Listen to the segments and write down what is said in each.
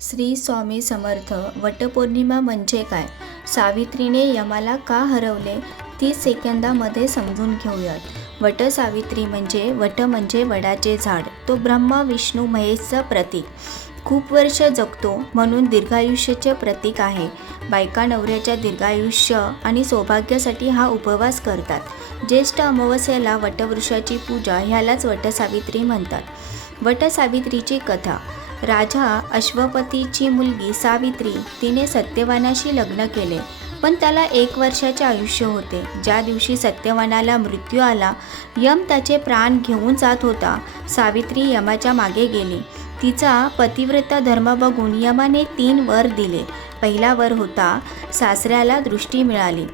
श्री स्वामी समर्थ. वटपौर्णिमा म्हणजे काय? सावित्रीने यमाला का हरवले? 30 सेकंदामध्ये समजून घेऊयात. वटसावित्री वट म्हणजे वडाचे झाड. तो ब्रह्मा विष्णू महेशचं प्रतीक. खूप वर्ष जगतो म्हणून दीर्घायुष्याचे प्रतीक आहे. बायका नवऱ्याच्या दीर्घायुष्य आणि सौभाग्यासाठी हा उपवास करतात. ज्येष्ठ अमावस्येला वटवृक्षाची पूजा ह्यालाच वटसावित्री म्हणतात. वटसावित्रीची कथा. राजा अश्वपतीची मुलगी सावित्री तिने सत्यवानाशी लग्न केले, पण त्याला 1 वर्षाचे आयुष्य होते. ज्या दिवशी सत्यवानाला मृत्यू आला, यम त्याचे प्राण घेऊन जात होता. सावित्री यमाच्या मागे गेली. तिचा पतिव्रता धर्म बघून यमाने 3 वर दिले. पहिला वर होता सासऱ्याला दृष्टी मिळाली.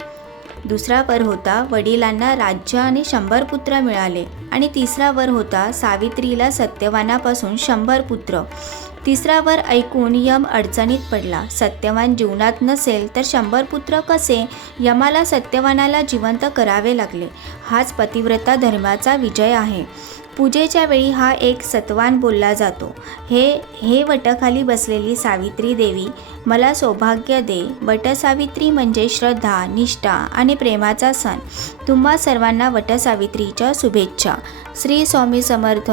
दुसरा वर होता वडिलांना राज्य आणि 100 पुत्र मिळाले. आणि तिसरा वर होता सावित्रीला सत्यवानापासून 100 पुत्र. तिसरा वर ऐकून यम अडचणीत पडला. सत्यवान जीवनात नसेल तर 100 पुत्र कसे? यमाला सत्यवानाला जिवंत करावे लागले. हाच पतिव्रता धर्माचा विजय आहे. पूजेच्या वेळी हा एक सत्वान बोलला जातो. हे वटाखाली बसलेली सावित्री देवी, मला सौभाग्य दे. वटसावित्री म्हणजे श्रद्धा, निष्ठा आणि प्रेमाचा सण. तुम्हा सर्वांना वटसावित्रीच्या शुभेच्छा. श्री स्वामी समर्थ.